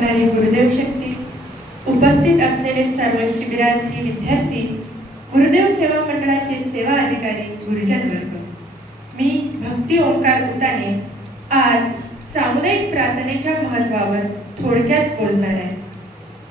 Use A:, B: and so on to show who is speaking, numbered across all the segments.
A: करणारी गुरुदेव शक्ती उपस्थित असलेले सर्व शिबिरार्थी विद्यार्थी गुरुदेव सेवा मंडळाचे सेवा अधिकारी गुरुजन वर्ग. मी भक्ती ओंकार उताने आज सामुदायिक प्रार्थनेच्या महत्वावर थोडक्यात बोलणार आहे.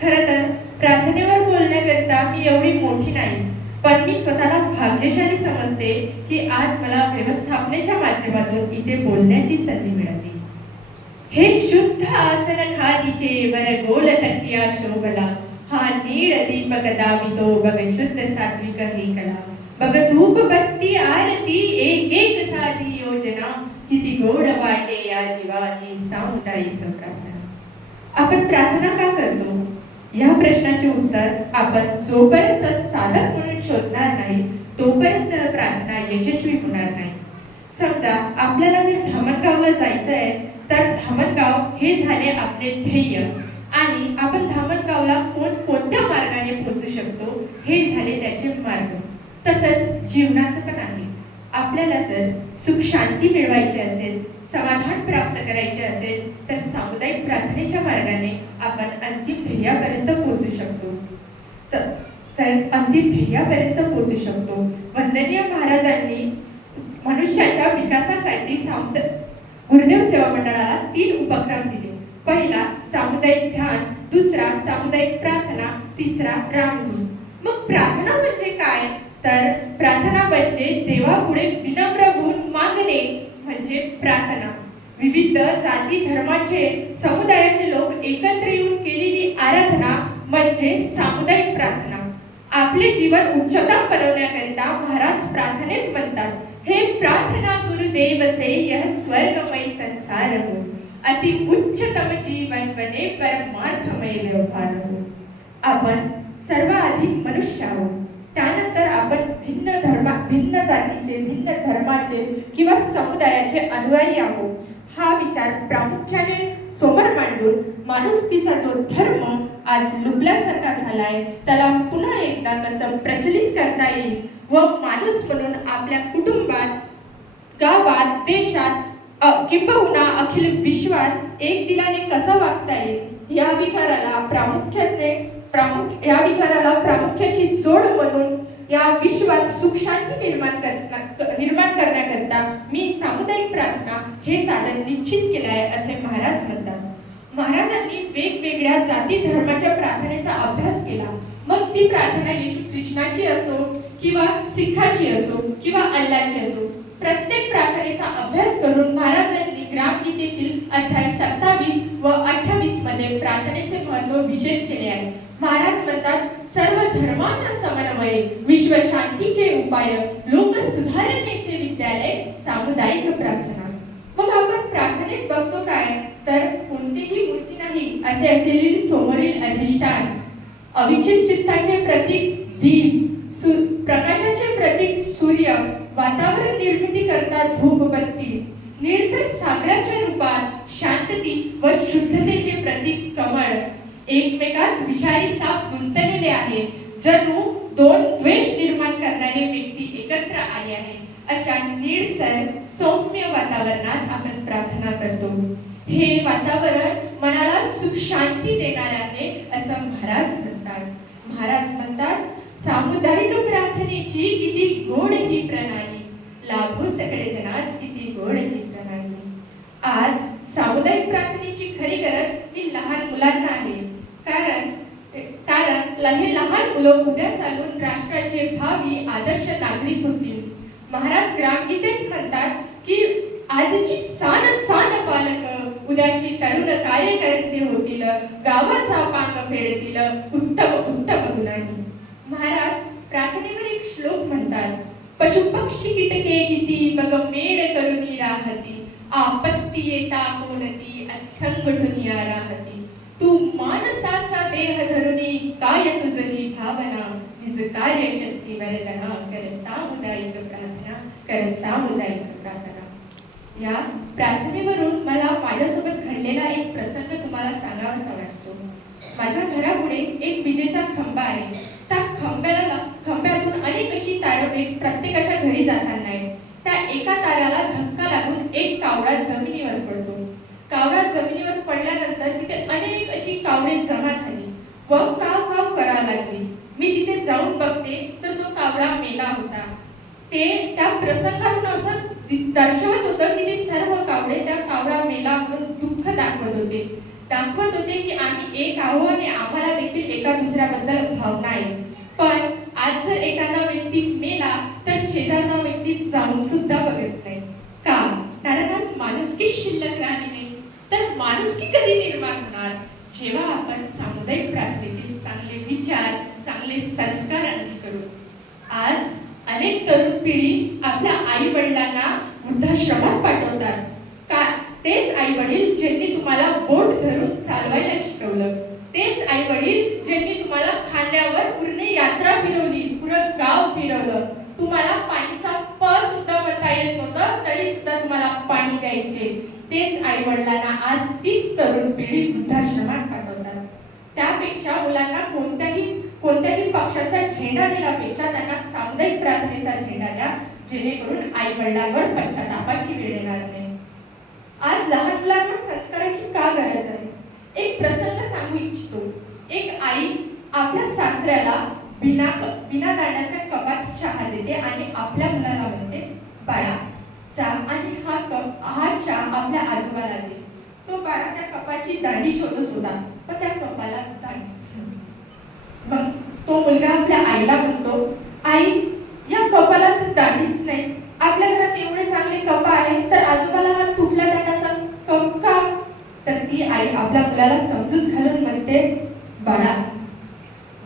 A: खरं तर प्रार्थनेवर बोलण्याकरिता मी एवढी मोठी नाही पण मी स्वतःला भाग्यशाली समजते की आज मला व्यवस्थापनेच्या माध्यमातून इथे बोलण्याची संधी मिळाली. हे शुद्ध आसन खादीचे वर गोल तकिया शोभला हा नीळ दीपक दावितो बघ शुद्ध सात्विक हे कला बघ धूप बत्ती आरती एक एक साधी योजना किती गोड वाटे या जीवाची सामुदायिक प्रार्थना आपण प्रार्थना का करतो या प्रश्नाचे उत्तर आपण जोपर्यंत साधक म्हणून शोधणार नाही तोपर्यंत प्रार्थना यशस्वी होणार नाही समजा आपल्याला जर धमकावर जायचं आहे तर धामणगाव हे झाले आपले ध्येय. आणि आपण धामणगावला कोण कोणत्या मार्गाने पोहोचू शकतो हे झाले त्याचे मार्ग. तसंच जीवनाचं पण आहे. आपल्याला जर सुख शांती मिळवायची असेल समाधान प्राप्त करायचे असेल तर सामुदायिक प्रार्थनेच्या मार्गाने आपण अंतिम ध्येयापर्यंत पोहोचू शकतो. तर अंतिम ध्येयापर्यंत पोहोचू शकतो वंदनीय महाराजांनी मनुष्याच्या विकासासाठी सामुदायिक गुरुदेव सेवा मंडळाला तीन उपक्रम दिले. पहिला सामुदायिक ध्यान दुसरा सामुदायिक प्रार्थना तिसरा रामधून मग प्रार्थना म्हणजे काय? तर प्रार्थना म्हणजे देवापुढे विनम्र होऊन मागणे म्हणजे प्रार्थना. विविध जाती धर्माचे समुदायाचे लोक एकत्र येऊन केलेली आराधना म्हणजे सामुदायिक प्रार्थना. आपले जीवन उच्चतम बनवण्याकरिता महाराज प्रार्थनेत म्हणतात हे प्रार्थना गुरुदेव से यह स्वर्गमय संसार हो। अति उच्चतम जीवन बने परमार्थमय व्यवहार हो। आपण सर्वाधिक मनुष्य आहोत। त्यानंतर आपण भिन्न धर्मा भिन्न जातीचे भिन्न धर्माचे किंवा समुदायाचे अनुयायी आहोत. हा विचार प्रामुख्याने समोर मांडून माणुसकीचा जो धर्म आज लुबल्यासारखा झालाय त्याला पुन्हा एकदा कसं प्रचलित करता येईल व माणूस म्हणून आपल्या कुटुंबात गावात देशात किंबहुना अखिल विश्वात एक दिलाने कसं वागता येईल? या विचाराला प्रामुख्याने प्रामुख या विचाराला प्रामुख्याची जोड म्हणून या विश्वात सुख शांती निर्माण करता निर्माण करण्याकरता मी सामुदायिक प्रार्थना हे साधन निश्चित केले आहे असे महाराज म्हणतात. महाराजांनी वेगवेगळ्या जाती धर्माच्या प्रार्थनेचा अभ्यास केला. मग ती प्रार्थना येशू कृष्णाची असो किंवा सिखाची असो किंवा अल्लाची असो प्रत्येक प्रार्थनेचा अभ्यास करून महाराजांनी ग्रामगीतेतील अध्याय सत्तावीस व अठ्ठावीसमध्ये प्रार्थनेचे महत्त्व विशेष केले आहे. महाराज म्हणतात सर्व धर्माचा समन्वय विश्व शांतीचे उपाय लोक सुधारणेचे विद्यालय सामुदायिक प्रार्थना. मग आपण प्रार्थनेत बघतो काय? तर कोणतीही मूर्ती नाही असे असलेली समोरील अधिष्ठान. अविचित चित्ताचे प्रतीक दीप. प्रकाशाचे प्रतीक सूर्य वातावरण निर्मिती करता धूपबत्ती. निर्जल सागराच्या रूपात शांतती व शुद्धतेचे प्रतीक कमळ. एकमेकात विषारी साप गुंतलेले आहे. जणू दोन द्वेष निर्माण करणारे व्यक्ती एकत्र आले आहे अशा निळसर सौम्य वातावरणात आपण प्रार्थना करतो. हे वातावरण मनाला सुख शांती देणार आहे असं महाराज म्हणतात. महाराज म्हणतात सामुदायिक प्रार्थनेची किती गोड ही प्रणाली. लाभो सगळे जनास किती गोड ही प्रणाली. आज सामुदायिक प्रार्थनेची खरी गरज ही लहान मुलांना आहे. कारण कारण ल- हे लहान मुलं उद्या चालून राष्ट्राचे भावी आदर्श नागरिक होतील. महाराज ग्रामगीतेत म्हणतात की आजची सान सान पालक उद्याची तरुण कार्यकर्ते होतील. गावाचा पांग फेडतील. उत्तम उत्तम गुणांनी. महाराज प्रार्थनेवर एक श्लोक म्हणतात. पशु पक्षी कीटके किती मग मेड करुणी राहती. आपत्ती येता कोणती संघटुनी राहती तू मानसाचा देह धरुणी काय तुझी भावना? निज कार्य शक्ती वरदना कर सामुदायिक प्रार्थना कर सामुदायिक प्रार्थना. या प्रार्थनेवरून मला माझ्यासोबत घडलेला एक प्रसंग तुम्हाला सांगावासा वाटतो. माझ्या घरापुढे एक विजेचा खंबा आहे. खंब्याला खंब्यातून अनेक अशी तारवे प्रत्येकाच्या घरी जाताना त्या एका ताराला धक्का लागून एक कावळा जमिनीवर पडतो. कावडा जमिनीवर पडल्यानंतर तिथे अनेक अशी कावडे जमा झाली. व काव काव करायला लागली. मी तिथे जाऊन बघते तर तो कावडा मेला होता. ते त्या प्रसंगातून असं दर्शवत होतं की ते सर्व कावडे त्या कावडा मेला म्हणून दुःख दाखवत होते. दाखवत होते की आम्ही एक आहो आणि आम्हाला देखील एका दुसऱ्याबद्दल भावना आहे पण आज जर एखादा व्यक्ती मेला तर शेजारचा व्यक्ती जाऊन सुद्धा बघत नाही का कारण आज माणुसकी शिल्लक राहिली नाही तर माणुसकी कधी निर्माण होणार? जेव्हा आपण सामुदायिक प्रार्थनेतील चांगले विचार चांगले संस्कार आणखी करू. आज अनेक तरुण पिढी आपल्या आई वडिलांना वृद्धाश्रमात पाठवतात. का तेच आई वडील ज्यांनी तुम्हाला बोट धरून चालवायला शिकवलं. तेच आई वडील ज्यांनी तुम्हाला खांद्यावर पूर्ण यात्रा फिरवली पुरं गाव फिरवलं तुम्हाला पाणीचा प सुद्धा म्हणता येत नव्हतं तरी सुद्धा तुम्हाला पाणी द्यायचे तेच आई वडिलांना आज तीच तरुण पिढी वृद्धाश्रमात पाठवतात. त्यापेक्षा मुलांना कोणत्याही कोणत्याही पक्षाचा झेंडा दिल्यापेक्षा त्यांना सामुदायिक प्रार्थनेचा झेंडा द्या जेणेकरून आई वडिलांवर पश्चातापाची वेळ येणार नाही. आज लहान मुलांना संस्काराची का गरज आहे? एक प्रसंग सांगू इच्छितो. एक आई आपल्या सासऱ्याला बिना बिना दाण्याच्या कपात चहा देते आणि आपल्या मुलाला म्हणते बाळा चा आणि हा कप हा चाम आपल्या आजोबाला दे तो बाळा त्या कपाची दांडी शोधत होता. पण त्या कपाला दांडीच मग तो मुलगा आपल्या आईला म्हणतो आई या कपाला तर दाढीच नाही. आपल्या घरात एवढे चांगले कप आहे तर आजोबाला हा तुटला दाण्याचा कप का? तर ती आई आपल्या मुलाला समजूच घालून म्हणते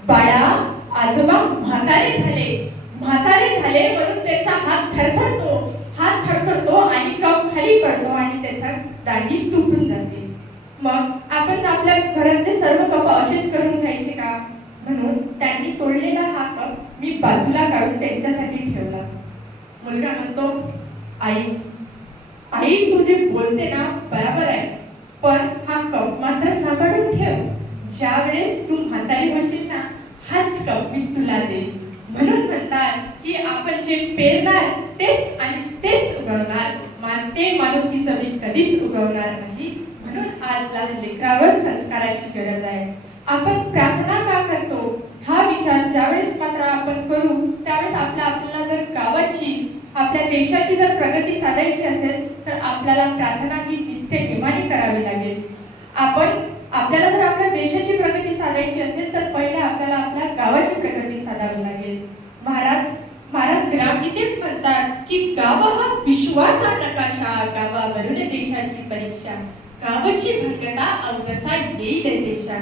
A: बाळा आजोबा म्हातारे झाले म्हातारे झाले म्हणून त्याचा हात थरथरतो हात थरथरतो आणि कप खाली पडतो आणि त्याचा दांडी तुटून जाते. मग आपण आपल्या घरातले सर्व कप असेच करून घ्यायचे का? म्हणून त्यांनी तोडलेला हा कप मी बाजूला काढून त्यांच्यासाठी ठेवला. मुलगा म्हणतो आई आई तू जे बोलते ना बरोबर आहे. पण हा कप मात्र सांभाळून ठेव. ज्या वेळेस तू म्हातारी म्हणशील ना हाच कप मी तुला देईन. म्हणून म्हणतात की आपण जे पेरणार तेच आणि तेच उगवणार. ते ते माणुसकीचं जमीन कधीच उगवणार नाही. म्हणून आज लहान लेकरावर संस्काराची गरज आहे. आपण प्रार्थना का करतो? हा विचार ज्यावेळेस मात्र आपण करू त्यावेळेस आपल्या आपल्याला जर गावाची आपल्या देशाची जर प्रगती साधायची असेल तर आपल्याला प्रार्थना ही नित्य निमाने करावी लागेल. आपण आपल्याला जर आपल्या देशाची प्रगती साधायची असेल तर पहिले आपल्याला आपल्या गावाची प्रगती साधावी लागेल. महाराज महाराज ग्रामगीतेत म्हणतात की गाव हा विश्वाचा नकाशा गावावरून देशाची परीक्षा. गावाची भंगता अवदसा येईल देशात.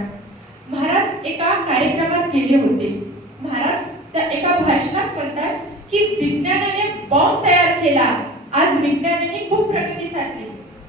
A: महाराज एका कार्यक्रमात गेले होते. महाराज त्या एका भाषणात म्हणतात की विज्ञानाने बॉम्ब तयार केला. आज विज्ञानाने खूप प्रगती साधली.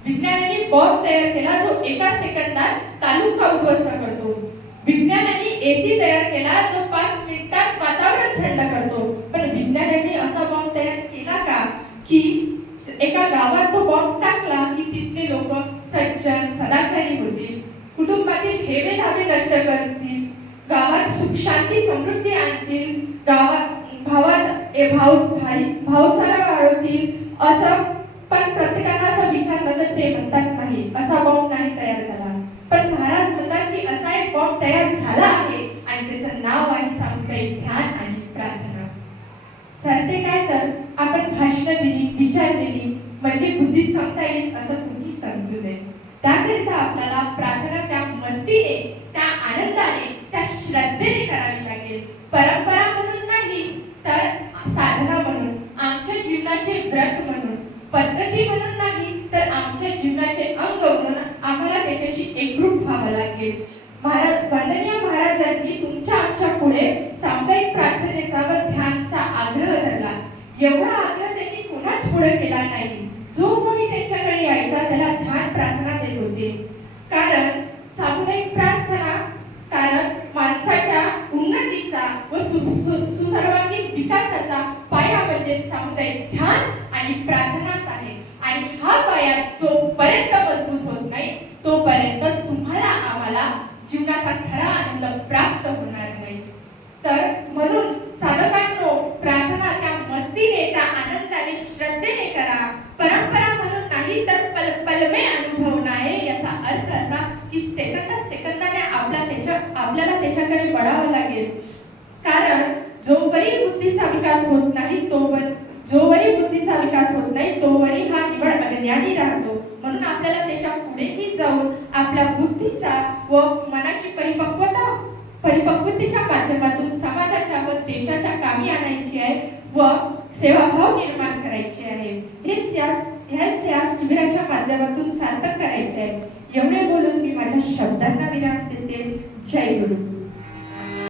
A: विज्ञानाने बॉम्ब तयार केला जो एका सेकंदात तालुका उद्ध्वस्त करतो. विज्ञानाने एसी तयार केला जो पाच मिनिटात वातावरण थंड करतो पण विज्ञानाने असा बॉम्ब तयार केला का की एका गावात तो बॉम्ब टाकला की तिथले लोक सज्जन सदाचारी होतील कुटुंबातील हेवे धावे नष्ट करतील गावात सुख शांती समृद्धी आणतील गावात भावात ए भाव भाई भावचारा वाढवतील असं पण प्रत्येकाला असं विचारलं तर ते म्हणतात नाही असा बॉम्ब नाही तयार झाला. पण महाराज म्हणतात की असा एक बॉम्ब तयार झाला आहे आणि त्याचं नाव आहे सामुदायिक ध्यान आणि प्रार्थना. सरते काय तर आपण भाषणं दिली विचार दिली म्हणजे बुद्धीत सांगता येईल असं कुणी त्याकरिता आपल्याला प्रार्थना त्या मस्तीने त्या आनंदाने त्या श्रद्धेने करावी लागेल. परंपरा म्हणून नाही तर साधना म्हणून आमच्या जीवनाचे व्रत म्हणून पद्धती म्हणून नाही तर आमच्या जीवनाचे अंग म्हणून आम्हाला त्याच्याशी एकरूप व्हावं लागेल. महाराज वंदनीय महाराजांनी तुमच्या आमच्या पुढे सामुदायिक प्रार्थनेचा व ध्यानचा आग्रह धरला. एवढा आग्रह त्यांनी कोणाच पुढे केला नाही. जो कोणी त्यांच्याकडे यायचा त्याला ध्यान प्रार्थना देत होते कारण सामुदायिक प्रार्थना कारण माणसाच्या उन्नतीचा व सुसर्वांगीण विकासाचा पाया म्हणजे सामुदायिक ध्यान आणि प्रार्थनाच आहे. आणि हा पाया जोपर्यंत मजबूत होत नाही तोपर्यंत तुम्हाला आम्हाला जीवनाचा खरा आनंद प्राप्त होणार नाही. तर म्हणून साधकांनो प्रार्थना त्या मस्तीने त्या आनंदाने श्रद्धेने करा परंपरा म्हणून नाही तर पल पलमे अनुभवणारे याचा आपल्याला त्याच्याकडे वळावं लागेल कारण जोवरी बुद्धीचा विकास होत नाही तोवर जोवरी बुद्धीचा विकास होत नाही तोवरी हा निवड अज्ञानी राहतो म्हणून आपल्याला त्याच्या पुढेही जाऊन आपल्या बुद्धीचा व मनाची परिपक्वता परिपक्वतेच्या माध्यमातून समाजाच्या व देशाच्या कामी आणायची आहे व सेवाभाव निर्माण करायचे आहे. हेच या हेच या शिबिराच्या माध्यमातून सार्थक करायचे आहे. एवढे बोलून मी माझ्या शब्दांना विराम देते. जय गुरु.